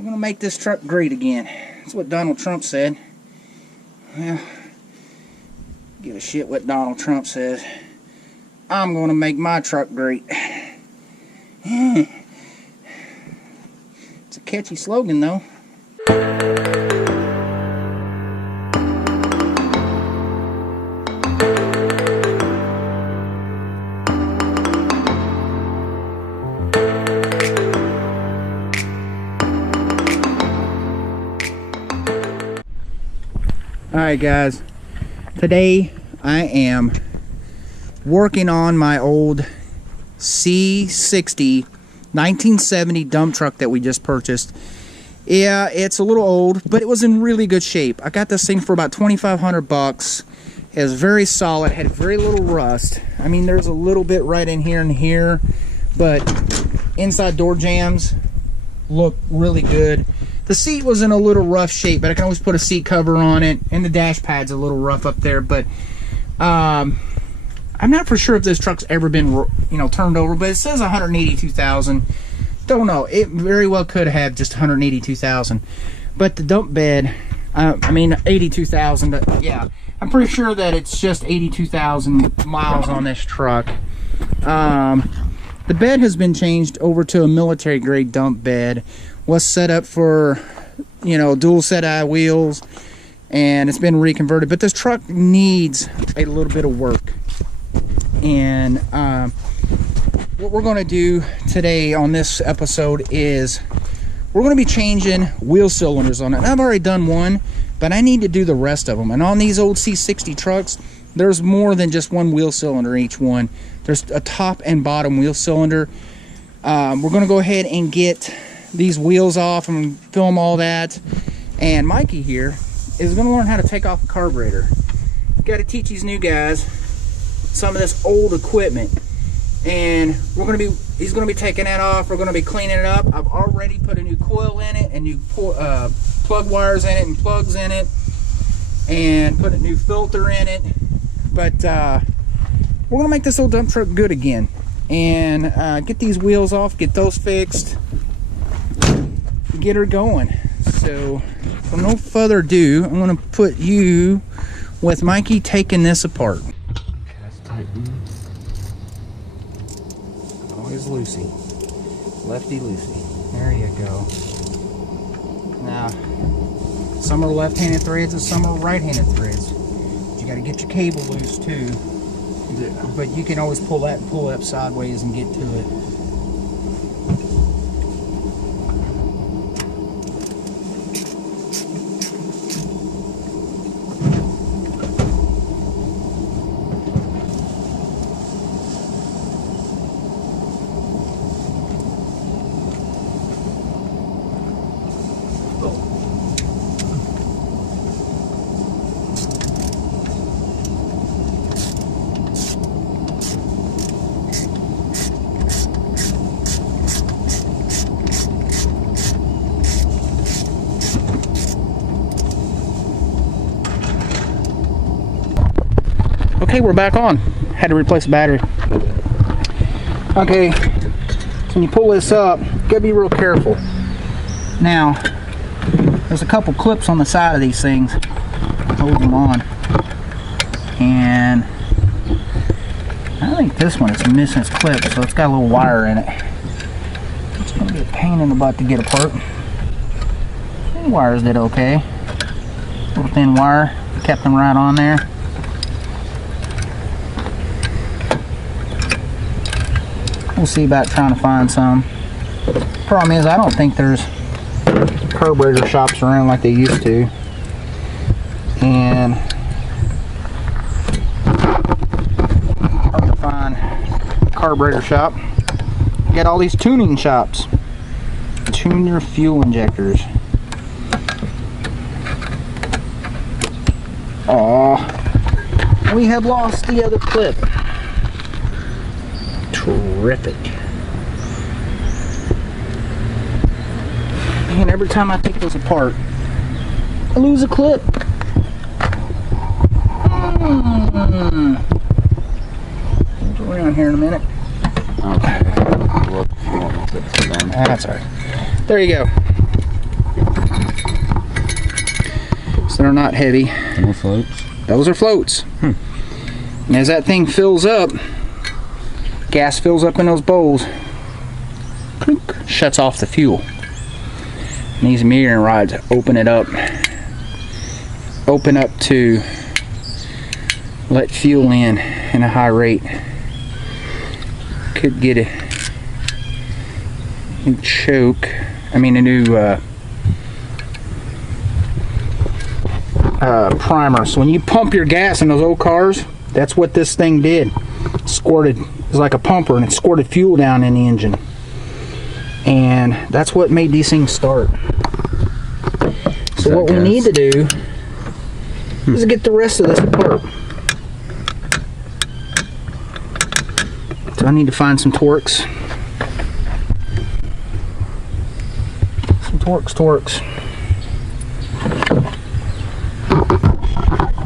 We're going to make this truck great again. That's what Donald Trump said. Well, give a shit what Donald Trump says. I'm going to make my truck great. It's a catchy slogan, though. Alright guys, today I am working on my old c60 1970 dump truck that we just purchased. Yeah, it's a little old, but it was in really good shape. I got this thing for about 2,500 bucks. It was very solid, had very little rust. I mean, there's a little bit right in here and here, but inside door jams look really good. The seat was in a little rough shape, but I can always put a seat cover on it, and the dash pad's a little rough up there, but I'm not for sure if this truck's ever been, turned over, but it says 182,000. Don't know. It very well could have just 182,000. But the dump bed, 82,000. Yeah, I'm pretty sure that it's just 82,000 miles on this truck. The bed has been changed over to a military grade dump bed. Was set up for, dual set eye wheels, and it's been reconverted. But this truck needs a little bit of work. And what we're going to do today on this episode is we're going to be changing wheel cylinders on it. And I've already done one, but I need to do the rest of them. And on these old c60 trucks, there's more than just one wheel cylinder each one. There's a top and bottom wheel cylinder. We're going to go ahead and get these wheels off and film all that. And Mikey here is going to learn how to take off a carburetor. Got to teach these new guys some of this old equipment, and he's going to be taking that off. We're going to be cleaning it up. I've already put a new coil in it and new plug wires in it and plugs in it, and put a new filter in it. But we're going to make this old dump truck good again, and get these wheels off, get those fixed, get her going. So for no further ado, I'm going to put you with Mikey taking this apart. Always Lucy, lefty Lucy. There you go. Now, some are left-handed threads and some are right-handed threads. But you got to get your cable loose too. Yeah. But you can always pull that and pull it up sideways and get to it. Okay, we're back on. Had to replace the battery. Okay, so when you pull this up, you gotta be real careful. Now, there's a couple clips on the side of these things. Hold them on. And I think this one is missing its clip, so it's got a little wire in it. It's gonna be a pain in the butt to get apart. The wires did okay. Little thin wire, kept them right on there. We'll see about trying to find some. Problem is, I don't think there's carburetor shops around like they used to. And hard to find a carburetor shop. You got all these tuning shops. Tune your fuel injectors. Aw, we have lost the other clip. Terrific. And every time I take this apart, I lose a clip. We'll around here in a minute. Okay. That's alright. There you go. They're not heavy. No floats? Those are floats. And as that thing fills up, gas fills up in those bowls, clink, shuts off the fuel. And these metering rods open it up. Open up to let fuel in a high rate. Could get a new choke. I mean a new primer. So when you pump your gas in those old cars, that's what this thing did. Squirted, it was like a pumper, and it squirted fuel down in the engine. And that's what made these things start. So what we need to do is get the rest of this apart. So I need to find some Torx. Some Torx.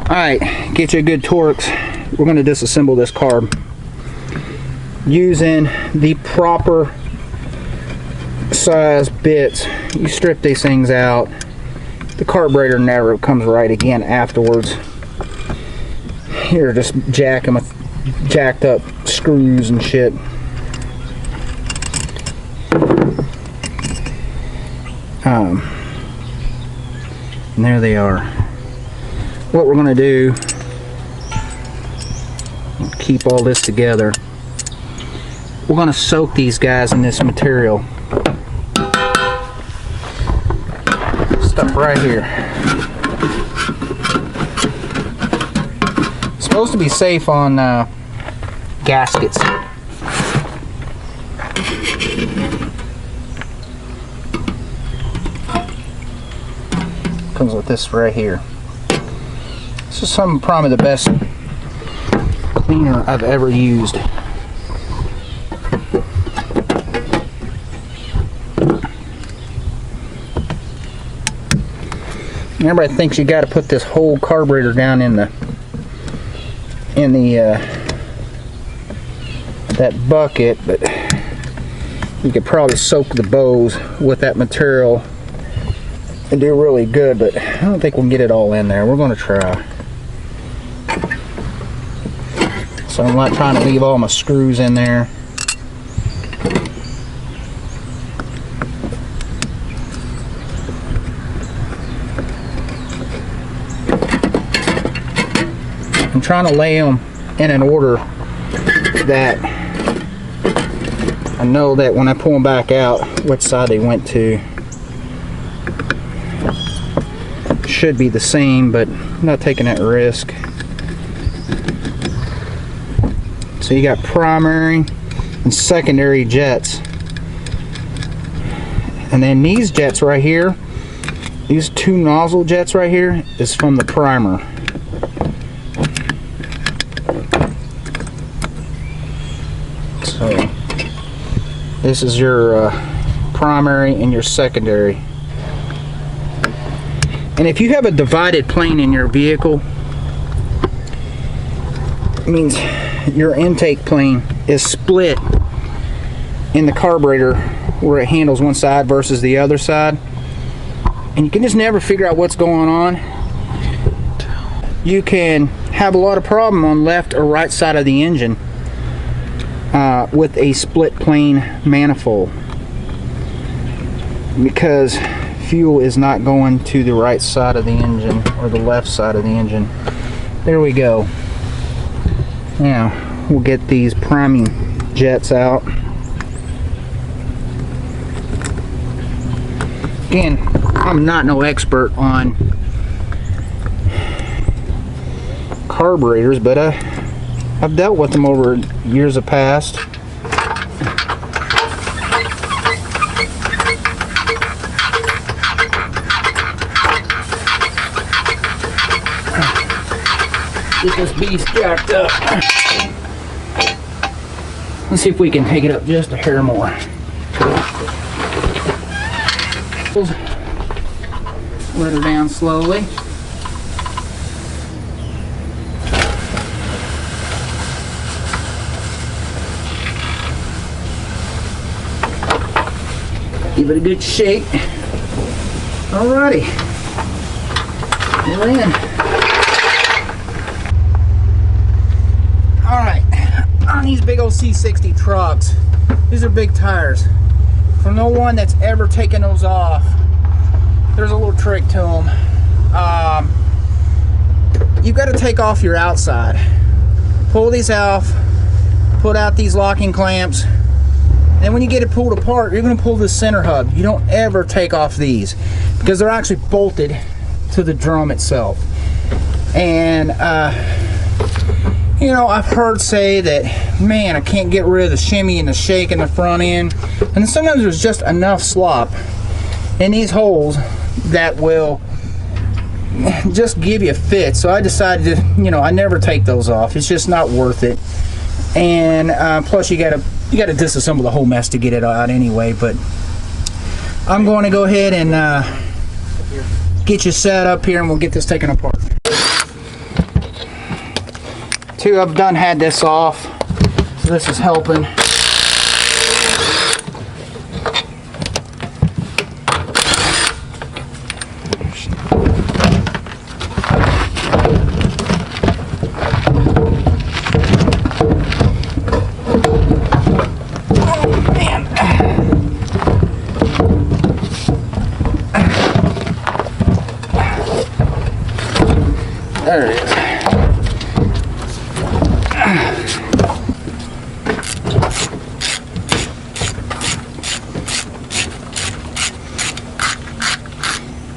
Alright, get you a good Torx. We're going to disassemble this carb using the proper size bits. You strip these things out. The carburetor never comes right again afterwards. Here, just jack them with jacked up screws and shit. And there they are. What we're going to do, keep all this together, we're going to soak these guys in this material. Stuff right here. It's supposed to be safe on gaskets. Comes with this right here. This is probably the best cleaner I've ever used. Everybody thinks you got to put this whole carburetor down in that bucket, but you could probably soak the bows with that material and do really good, but I don't think we'll get it all in there. We're going to try. So I'm not trying to leave all my screws in there. I'm trying to lay them in an order that I know that when I pull them back out, which side they went to. Should be the same, but I'm not taking that risk. So you got primary and secondary jets. And then these jets right here, these two nozzle jets right here, is from the primer. So this is your primary and your secondary. And if you have a divided plane in your vehicle, it means your intake plane is split in the carburetor where it handles one side versus the other side, and you can just never figure out what's going on. You can have a lot of problem on left or right side of the engine with a split plane manifold, because fuel is not going to the right side of the engine or the left side of the engine. There we go. Now we'll get these priming jets out. Again, I'm not no expert on carburetors, but I've dealt with them over years of past. Get this beast jacked up. Let's see if we can take it up just a hair more. Let her down slowly. Give it a good shake. Alrighty. We're in. Alright, on these big old C60 trucks, these are big tires. For no one that's ever taken those off, there's a little trick to them. You've got to take off your outside. Pull these off, put out these locking clamps. Then when you get it pulled apart, you're going to pull the center hub. You don't ever take off these because they're actually bolted to the drum itself. And you know, I've heard say that, man, I can't get rid of the shimmy and the shake in the front end. And sometimes there's just enough slop in these holes that will just give you a fit. So I decided to, you know, I never take those off. It's just not worth it. And plus you gotta disassemble the whole mess to get it out anyway. But I'm going to go ahead and get you set up here and we'll get this taken apart. I've done had this off, so this is helping. Oh man. There it is.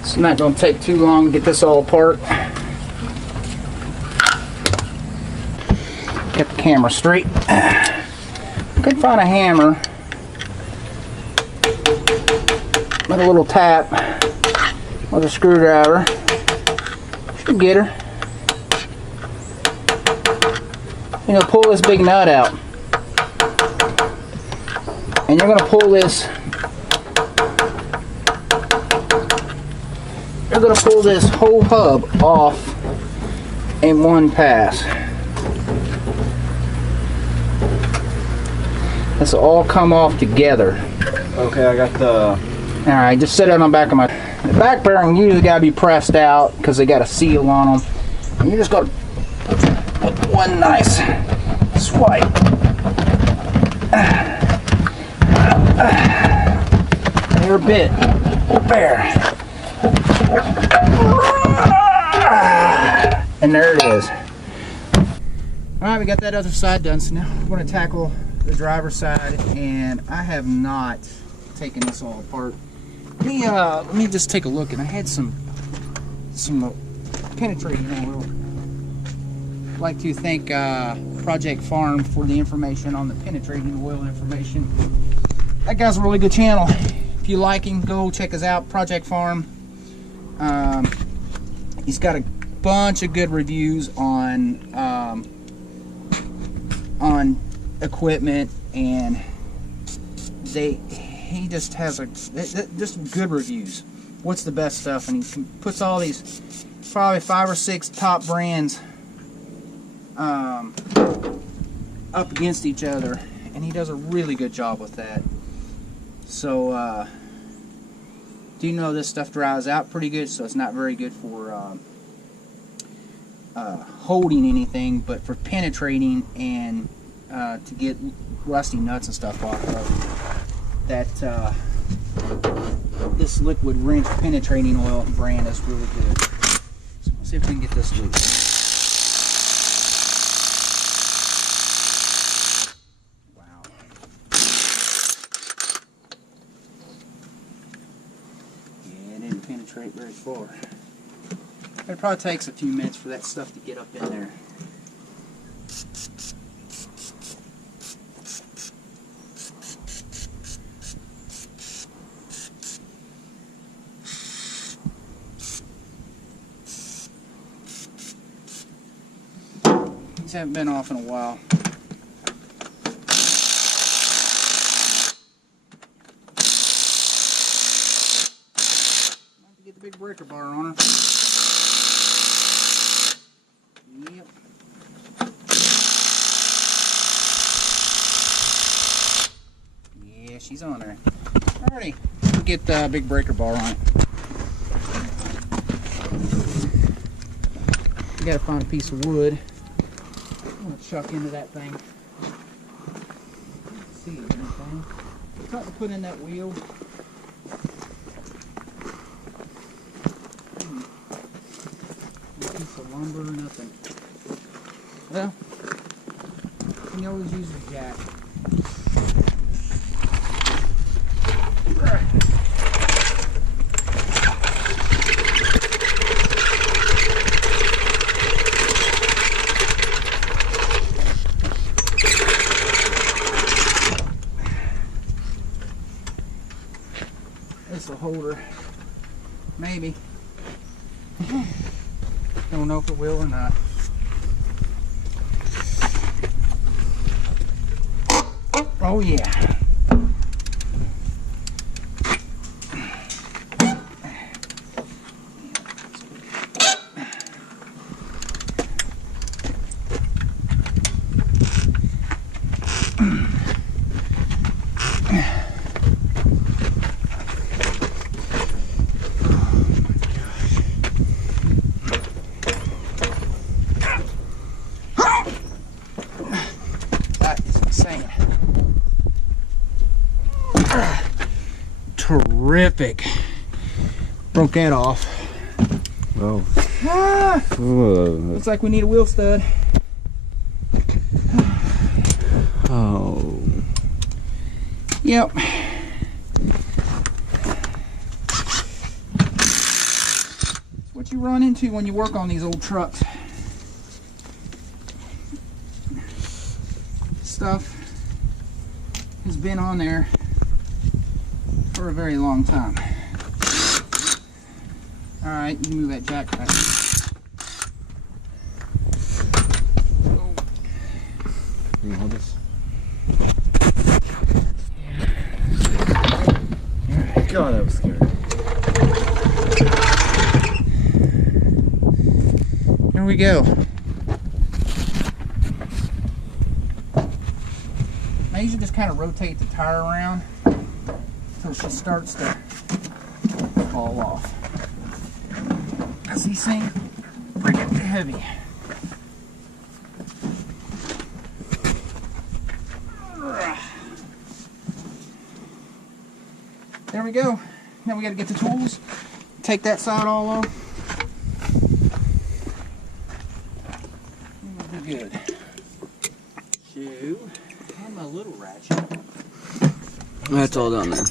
It's not going to take too long to get this all apart. Get the camera straight. Couldn't find a hammer. With a little tap with a screwdriver. Should get her. You're going to pull this big nut out. And you're going to pull this. You're going to pull this whole hub off in one pass. This will all come off together. Okay, I got the... Alright, just set it on the back of my... The back bearing usually got to be pressed out because they got a seal on them. And you just got to put one nice swipe. You're a bit there. And there it is. Alright, we got that other side done, so now we're going to tackle the driver's side, and I have not taken this all apart. Let me just take a look, and I had some penetrating oil. I'd like to thank Project Farm for the information on the penetrating oil information. That guy's a really good channel. If you like him, go check us out, Project Farm. He's got a bunch of good reviews on equipment, and he just has just good reviews. What's the best stuff, and he puts all these probably 5 or 6 top brands up against each other, and he does a really good job with that. So do you know this stuff dries out pretty good, so it's not very good for holding anything, but for penetrating and to get rusty nuts and stuff off of that. This liquid wrench penetrating oil brand is really good. So let's see if we can get this loose. Wow. Yeah, it didn't penetrate very far. It probably takes a few minutes for that stuff to get up in there. These haven't been off in a while. Have to get the big breaker bar on her. Yep. Yeah, she's on there. Alrighty, we'll get the big breaker bar on it. gotta find a piece of wood. I'm gonna chuck into that thing. Let's see anything. Something to put in that wheel. A piece of lumber or nothing. Well, you can always use a jack. This will hold her. Maybe. Don't know if it will or not. Oh yeah. That is insane. Terrific. Broke that off. Oh. Ah, looks like we need a wheel stud. Oh. Yep. It's what you run into when you work on these old trucks. Stuff has been on there for a very long time. Alright, you can move that jack back. You can hold this? God, that was scary. Here we go. Now you should just kind of rotate the tire around until she starts to fall off. Because these things are freaking heavy. There we go. Now we got to get the tools. Take that side all off. We'll be good. So, and my little ratchet. That's all down there.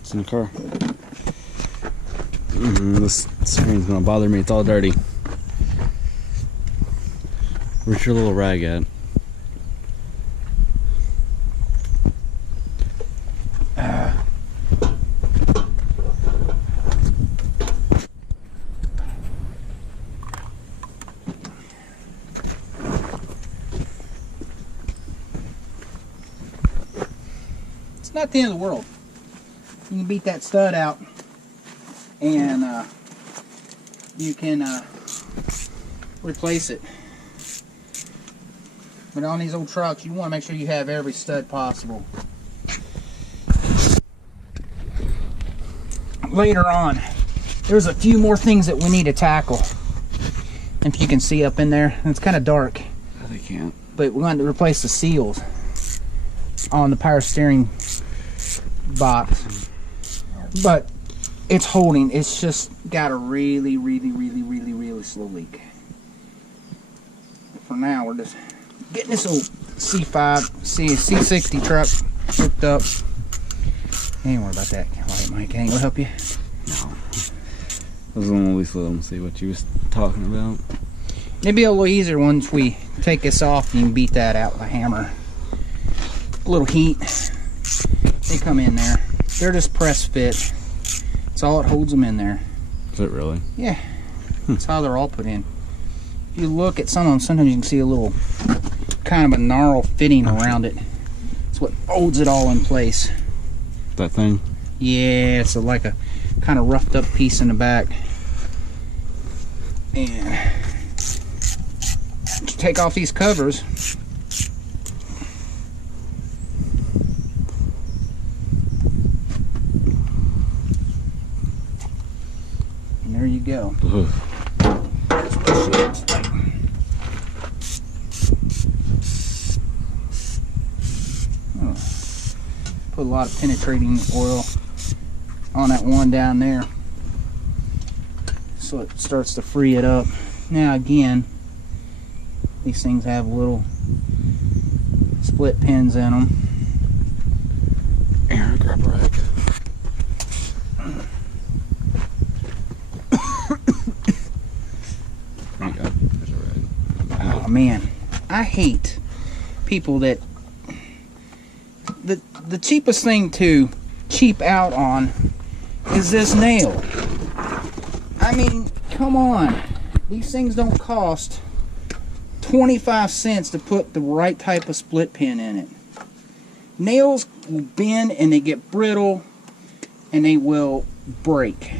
It's in the car. This screen's gonna bother me. It's all dirty. Where's your little rag at? It's not the end of the world. You can beat that stud out and you can replace it. But on these old trucks, you want to make sure you have every stud possible. Later on, there's a few more things that we need to tackle. If you can see up in there, it's kind of dark. They can't. But we're going to replace the seals on the power steering box. But it's holding. It's just got a really slow leak. For now, we're just getting this old c60 truck hooked up. Ain't worry about that. Alright, Mike, ain't gonna help you? No. I was gonna at least let them see what you was talking about. It'd be a little easier once we take this off. You can beat that out with a hammer. A little heat. They come in there. They're just press fit. That's all it holds them in there. Is it really? Yeah. That's how they're all put in. If you look at some of them, sometimes you can see a little kind of a gnarl fitting around it. It's what holds it all in place. That thing? Yeah, it's like a kind of roughed up piece in the back. And you take off these covers. go. Put a lot of penetrating oil on that one down there, so it starts to free it up. Now again, these things have little split pins in them. Here, grab a rag. There you go. There's a rag. Oh man, I hate people that the cheapest thing to cheap out on is this nail. I mean, come on. These things don't cost 25 cents to put the right type of split pin in it. Nails will bend and they get brittle and they will break.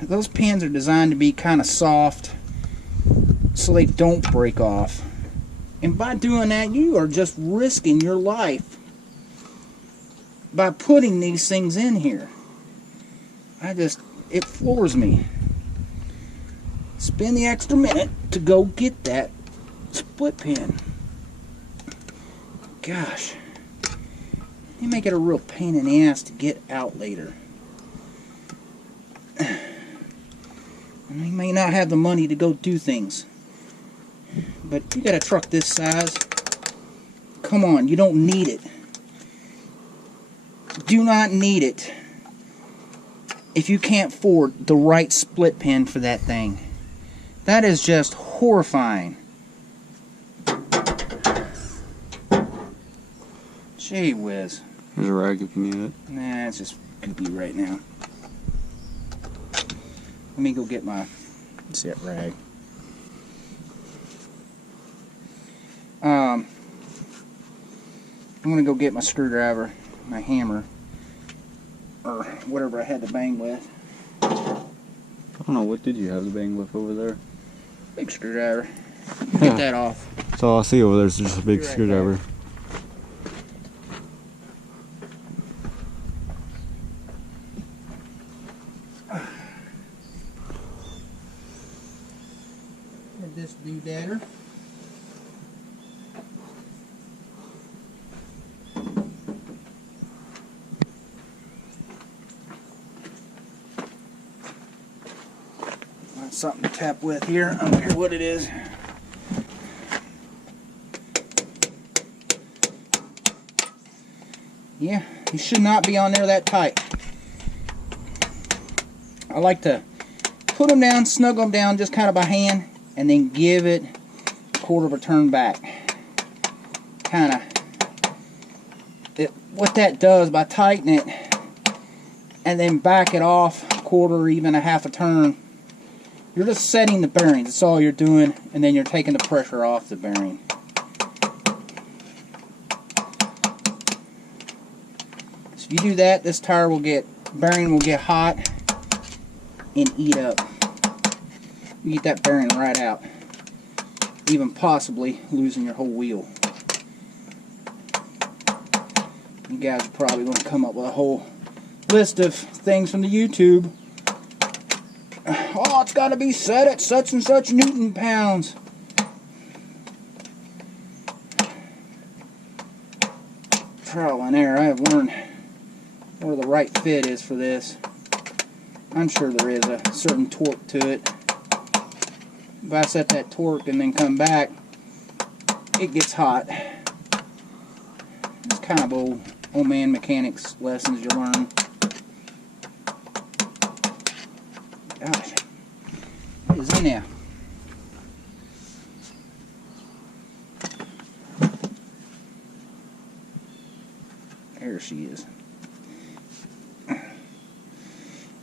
Those pins are designed to be kind of soft so they don't break off. And by doing that, you are just risking your life by putting these things in here. It floors me. Spend the extra minute to go get that split pin. Gosh, they make it a real pain in the ass to get out later. And you may not have the money to go do things, but you got a truck this size. Come on, you don't need it. Do not need it if you can't afford the right split pin for that thing. That is just horrifying. Gee whiz. There's a rag if you need it. Nah, it's just goopy right now. Let me go get my set rag. I'm gonna go get my screwdriver, my hammer, or whatever I had to bang with. I don't know, what did you have to bang with over there? Big screwdriver. Get that off. That's all I see over there is just a big screwdriver. This doodader. Got something to tap with here. I don't care what it is. Yeah, you should not be on there that tight. I like to put them down, snuggle them down just kind of by hand, and then give it a quarter of a turn back. Kind of. What that does by tightening it and then back it off a quarter or even a half a turn, you're just setting the bearings. That's all you're doing, and then you're taking the pressure off the bearing. So if you do that, this bearing will get hot and eat up. You get that bearing right out, even possibly losing your whole wheel. You guys are probably going to come up with a whole list of things from the YouTube. Oh, it's got to be set at such and such Newton pounds. Trial and error. I have learned where the right fit is for this. I'm sure there is a certain torque to it. If I set that torque and then come back, it gets hot. It's kind of old man mechanics lessons you learn. Gosh, what is in there? There she is.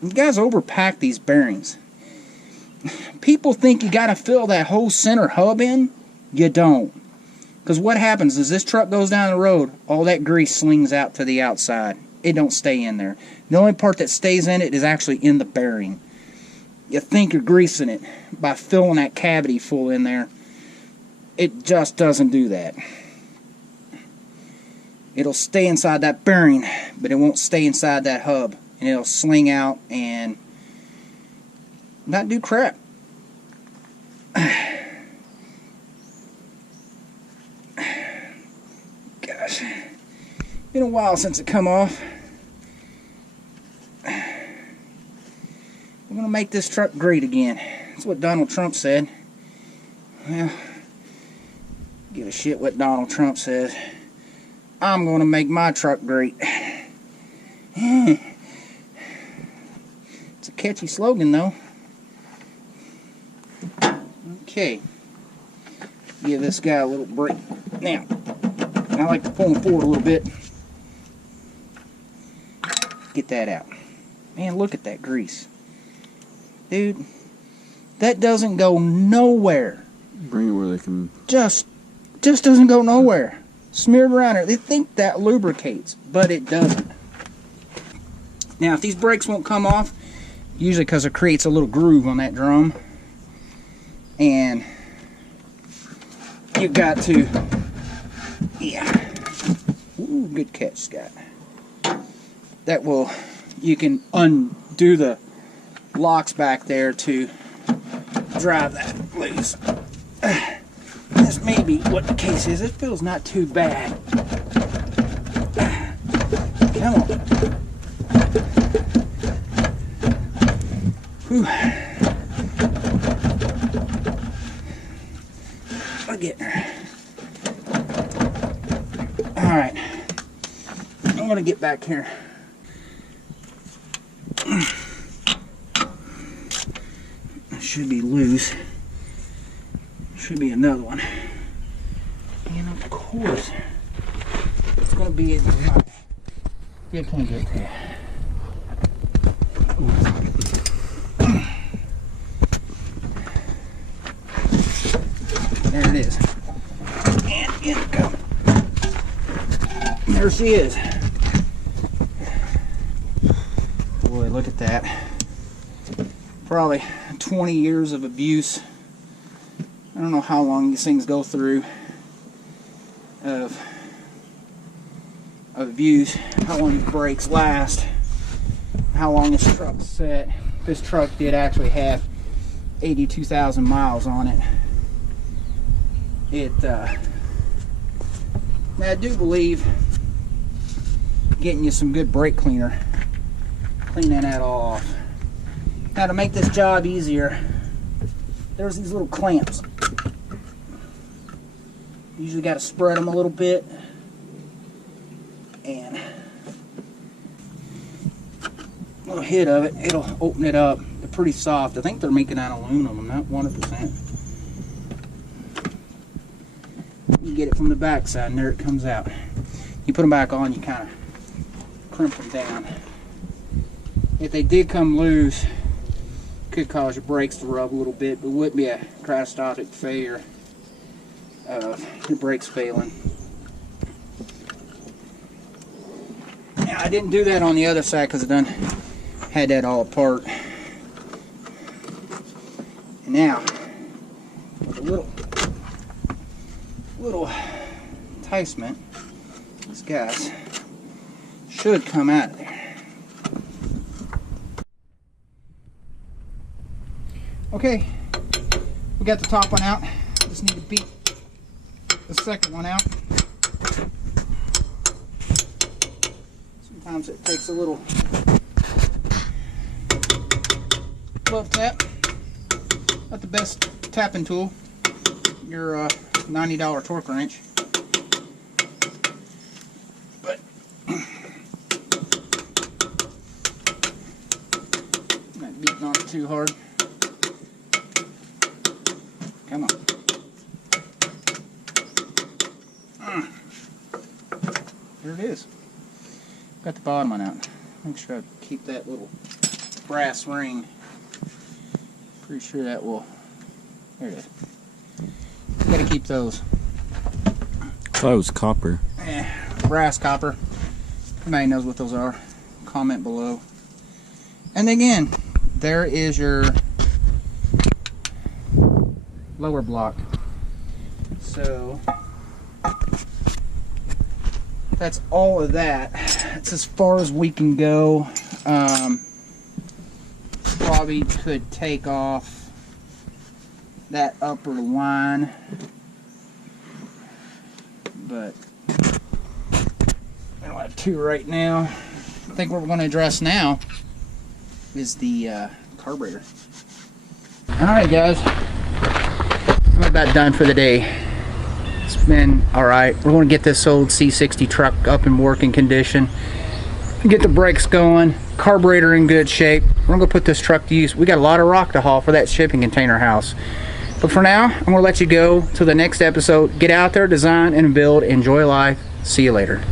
You guys overpack these bearings. People think you gotta fill that whole center hub in. You don't. Because what happens is this truck goes down the road, all that grease slings out to the outside. It don't stay in there. The only part that stays in it is actually in the bearing. You think you're greasing it by filling that cavity full in there. It just doesn't do that. It'll stay inside that bearing, but it won't stay inside that hub. And it'll sling out and not do crap. Gosh, been a while since it come off. We're gonna make this truck great again. That's what Donald Trump said. Well, give a shit what Donald Trump says. I'm gonna make my truck great. It's a catchy slogan though. Okay, give this guy a little break. Now, I like to pull him forward a little bit. Get that out. Man, look at that grease. Dude, that doesn't go nowhere. Bring it where they can... Just doesn't go nowhere. Smeared around it. They think that lubricates, but it doesn't. Now, if these brakes won't come off, usually because it creates a little groove on that drum, and you've got to, yeah. Ooh, good catch, Scott. That will, you can undo the locks back there to drive that loose. This may be what the case is. It feels not too bad. Come on. Whew. I'll get her. Alright. I'm going to get back here. Should be loose. Should be another one. And of course, it's going to be in the you can't get there. There it is. And in it comes. There she is. Boy, look at that. Probably 20 years of abuse. I don't know how long these things go through of abuse, how long these brakes last, how long this truck's set. This truck did actually have 82,000 miles on it. Now I do believe getting you some good brake cleaner, cleaning that all off. Now to make this job easier, there's these little clamps. Usually got to spread them a little bit, and a little hit of it, it'll open it up. They're pretty soft. I think they're making out of aluminum, not 100%. You get it from the back side, and there it comes out. You put them back on, you kind of crimp them down. If they did come loose, could cause your brakes to rub a little bit, but it wouldn't be a catastrophic failure of your brakes failing. Now, I didn't do that on the other side because I done had that all apart. And now, with a little enticement, these guys should come out of there. Okay, we got the top one out. Just need to beat the second one out. Sometimes it takes a little love tap. Not the best tapping tool. Your $90 torque wrench. But not beating on it too hard. Come on. There it is. Got the bottom one out. Make sure I keep that little brass ring. Pretty sure that will. There it is. Gotta keep those. I thought it was copper. Brass copper. Everybody knows what those are. Comment below. And again, there is your lower block. So that's all of that. It's as far as we can go. Probably probably could take off that upper line, but I don't have to right now. I think what we're going to address now is the carburetor. Alright guys, I'm about done for the day. It's been alright. We're going to get this old C60 truck up in working condition, get the brakes going, carburetor in good shape. We're going to put this truck to use. We got a lot of rock to haul for that shipping container house. But for now, I'm going to let you go till the next episode. Get out there, design and build, enjoy life. See you later.